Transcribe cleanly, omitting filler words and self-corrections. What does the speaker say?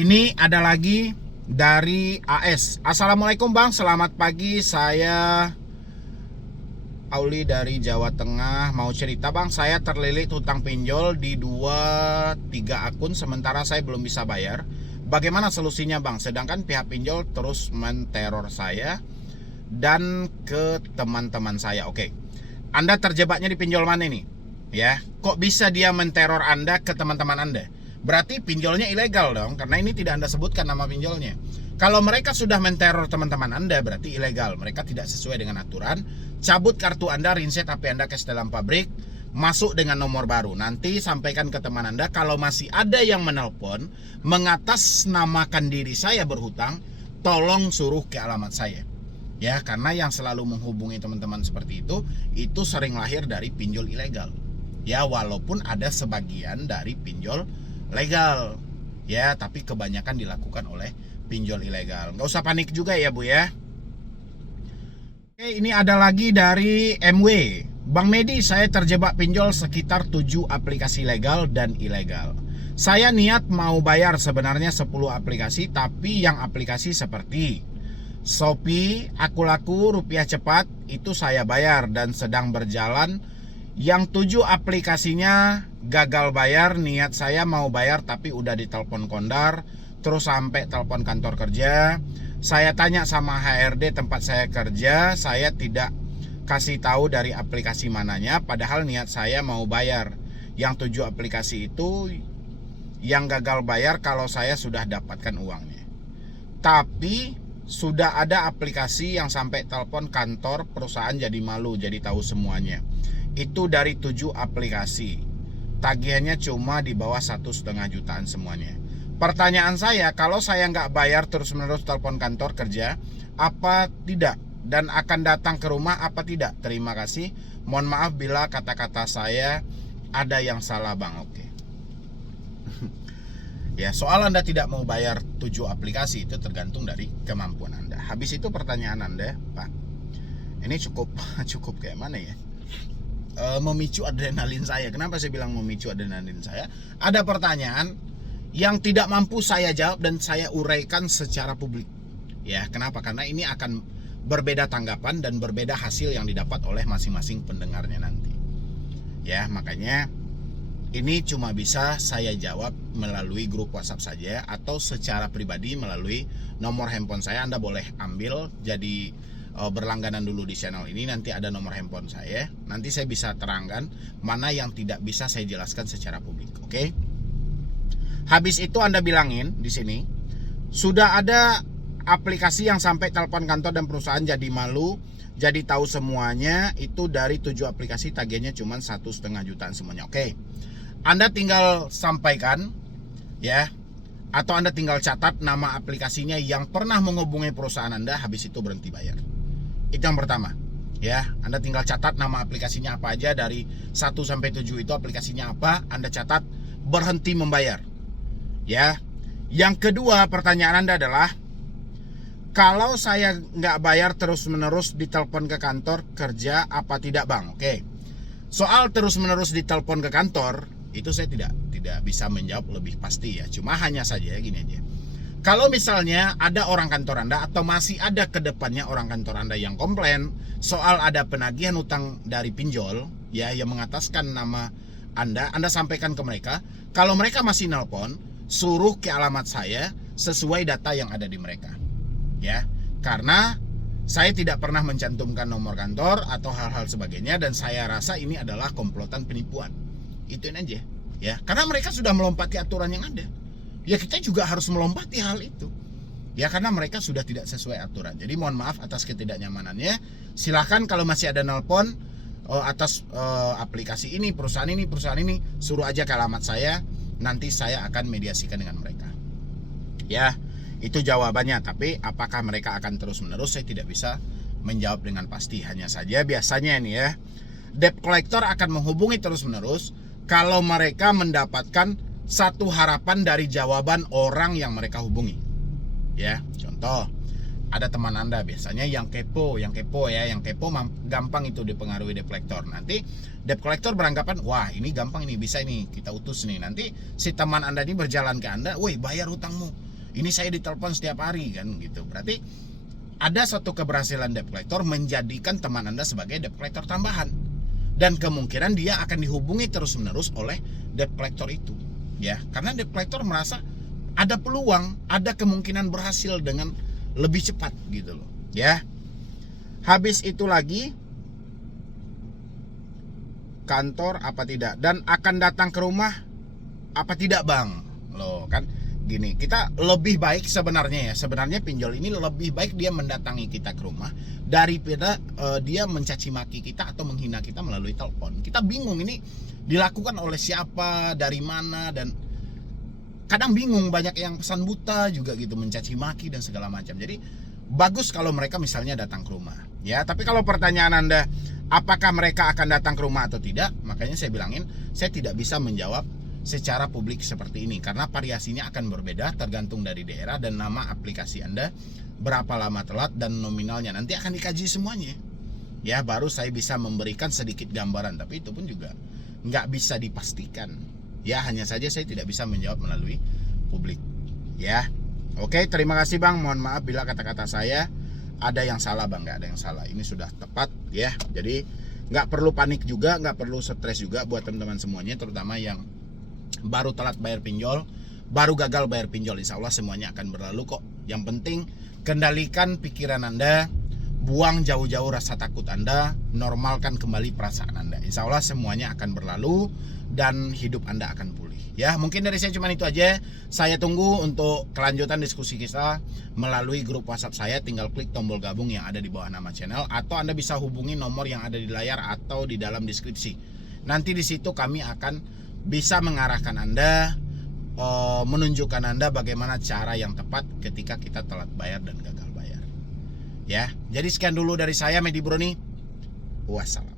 Ini ada lagi dari AS. Assalamualaikum Bang, selamat pagi. Saya Auli dari Jawa Tengah. Mau cerita Bang, saya terlilit hutang pinjol di 2-3 akun sementara saya belum bisa bayar. Bagaimana solusinya Bang? Sedangkan pihak pinjol terus menteror saya dan ke teman-teman saya. Oke, Anda terjebaknya di pinjol mana ini? Ya, kok bisa dia menteror Anda ke teman-teman Anda? Berarti pinjolnya ilegal dong, karena ini tidak Anda sebutkan nama pinjolnya. Kalau mereka sudah menteror teman-teman Anda, berarti ilegal. Mereka tidak sesuai dengan aturan. Cabut kartu Anda, reset HP Anda, cash dalam pabrik, masuk dengan nomor baru. Nanti sampaikan ke teman Anda, kalau masih ada yang menelpon mengatasnamakan diri saya berhutang, tolong suruh ke alamat saya. Ya, karena yang selalu menghubungi teman-teman seperti itu sering lahir dari pinjol ilegal. Ya, walaupun ada sebagian dari pinjol legal, ya, tapi kebanyakan dilakukan oleh pinjol ilegal. Nggak usah panik juga ya Bu ya. Oke, ini ada lagi dari MW. Bang Medi, saya terjebak pinjol sekitar 7 aplikasi legal dan ilegal. Saya niat mau bayar sebenarnya 10 aplikasi, tapi yang aplikasi seperti Shopee, Akulaku, Rupiah Cepat itu saya bayar dan sedang berjalan. Yang 7 aplikasinya gagal bayar. Niat saya mau bayar tapi udah ditelepon kondar, terus sampai telepon kantor kerja. Saya tanya sama HRD tempat saya kerja, saya tidak kasih tahu dari aplikasi mananya, padahal niat saya mau bayar. Yang 7 aplikasi itu yang gagal bayar kalau saya sudah dapatkan uangnya. Tapi sudah ada aplikasi yang sampai telepon kantor perusahaan jadi malu, jadi tahu semuanya. Itu dari 7 aplikasi. Tagihannya cuma di bawah 1,5 jutaan semuanya. Pertanyaan saya, kalau saya nggak bayar terus-menerus telepon kantor kerja, apa tidak? Dan akan datang ke rumah apa tidak? Terima kasih. Mohon maaf bila kata-kata saya ada yang salah Bang. Oke. Ya, soal Anda tidak mau bayar 7 aplikasi itu tergantung dari kemampuan Anda. Habis itu pertanyaan Anda, Pak, ini cukup kayak mana ya? Memicu adrenalin saya. Kenapa saya bilang memicu adrenalin saya? Ada pertanyaan yang tidak mampu saya jawab dan saya uraikan secara publik. Ya, kenapa? Karena ini akan berbeda tanggapan dan berbeda hasil yang didapat oleh masing-masing pendengarnya nanti. Ya, makanya ini cuma bisa saya jawab melalui grup WhatsApp saja atau secara pribadi melalui nomor handphone saya. Anda boleh ambil jadi berlangganan dulu di channel ini, nanti ada nomor handphone saya. Nanti saya bisa terangkan mana yang tidak bisa saya jelaskan secara publik. Oke? Habis itu Anda bilangin di sini, sudah ada aplikasi yang sampai telepon kantor dan perusahaan jadi malu, jadi tahu semuanya. Itu dari 7 aplikasi tagihannya cuma 1,5 jutaan semuanya. Oke. Anda tinggal sampaikan ya, atau Anda tinggal catat nama aplikasinya yang pernah menghubungi perusahaan Anda, habis itu berhenti bayar. Itu yang pertama. Ya, Anda tinggal catat nama aplikasinya apa aja, dari 1 sampai 7 itu aplikasinya apa, Anda catat, berhenti membayar. Ya. Yang kedua, pertanyaan Anda adalah, kalau saya nggak bayar terus-menerus ditelepon ke kantor kerja apa tidak Bang? Oke. Soal terus-menerus ditelepon ke kantor, itu saya tidak bisa menjawab lebih pasti ya. Cuma hanya saja gini aja. Kalau misalnya ada orang kantor Anda atau masih ada ke depannya orang kantor Anda yang komplain soal ada penagihan utang dari pinjol ya, yang mengataskan nama Anda sampaikan ke mereka. Kalau mereka masih nelpon, suruh ke alamat saya sesuai data yang ada di mereka. Ya, karena saya tidak pernah mencantumkan nomor kantor atau hal-hal sebagainya, dan saya rasa ini adalah komplotan penipuan. Ituin aja ya, karena mereka sudah melompati aturan yang ada. Ya, kita juga harus melompati hal itu. Ya, karena mereka sudah tidak sesuai aturan. Jadi mohon maaf atas ketidaknyamanannya. Silahkan kalau masih ada nelpon atas aplikasi ini, perusahaan ini, suruh aja ke alamat saya. Nanti saya akan mediasikan dengan mereka. Ya, itu jawabannya. Tapi apakah mereka akan terus-menerus, saya tidak bisa menjawab dengan pasti. Hanya saja biasanya ini ya, debt collector akan menghubungi terus-menerus kalau mereka mendapatkan satu harapan dari jawaban orang yang mereka hubungi. Ya, contoh, ada teman Anda biasanya yang kepo gampang itu dipengaruhi debt collector. Nanti debt collector beranggapan, wah ini gampang, ini bisa, ini kita utus nih. Nanti si teman Anda ini berjalan ke Anda, woi bayar hutangmu, Ini saya ditelepon setiap hari kan gitu. Berarti ada suatu keberhasilan debt collector menjadikan teman Anda sebagai debt collector tambahan. Dan kemungkinan dia akan dihubungi terus-menerus oleh debt collector itu. Ya, karena debt collector merasa ada peluang, ada kemungkinan berhasil dengan lebih cepat gitu loh. Ya. Habis itu lagi kantor apa tidak, dan akan datang ke rumah apa tidak bang, loh kan gini, kita lebih baik sebenarnya pinjol ini lebih baik dia mendatangi kita ke rumah daripada dia mencaci maki kita atau menghina kita melalui telepon. Kita bingung ini dilakukan oleh siapa, dari mana, dan kadang bingung, banyak yang pesan buta juga gitu, mencaci maki dan segala macam. Jadi bagus kalau mereka misalnya datang ke rumah ya. Tapi kalau pertanyaan Anda apakah mereka akan datang ke rumah atau tidak, makanya saya bilangin saya tidak bisa menjawab secara publik seperti ini karena variasinya akan berbeda tergantung dari daerah dan nama aplikasi Anda, berapa lama telat dan nominalnya nanti akan dikaji semuanya ya, baru saya bisa memberikan sedikit gambaran. Tapi itu pun juga nggak bisa dipastikan ya, hanya saja saya tidak bisa menjawab melalui publik ya. Oke, terima kasih bang, mohon maaf bila kata-kata saya ada yang salah bang, nggak ada yang salah, ini sudah tepat ya. Jadi nggak perlu panik juga, nggak perlu stres juga buat teman-teman semuanya, terutama yang baru telat bayar pinjol, baru gagal bayar pinjol. Insya Allah semuanya akan berlalu kok. Yang penting kendalikan pikiran Anda, buang jauh-jauh rasa takut Anda, normalkan kembali perasaan Anda. Insya Allah semuanya akan berlalu dan hidup Anda akan pulih. Ya, mungkin dari saya cuma itu aja. Saya tunggu untuk kelanjutan diskusi kita melalui grup WhatsApp saya. Tinggal klik tombol gabung yang ada di bawah nama channel, atau Anda bisa hubungi nomor yang ada di layar atau di dalam deskripsi. Nanti di situ kami akan bisa mengarahkan Anda, menunjukkan Anda bagaimana cara yang tepat ketika kita telat bayar dan gagal bayar. Ya, jadi sekian dulu dari saya, Medi Broni. Wassalam.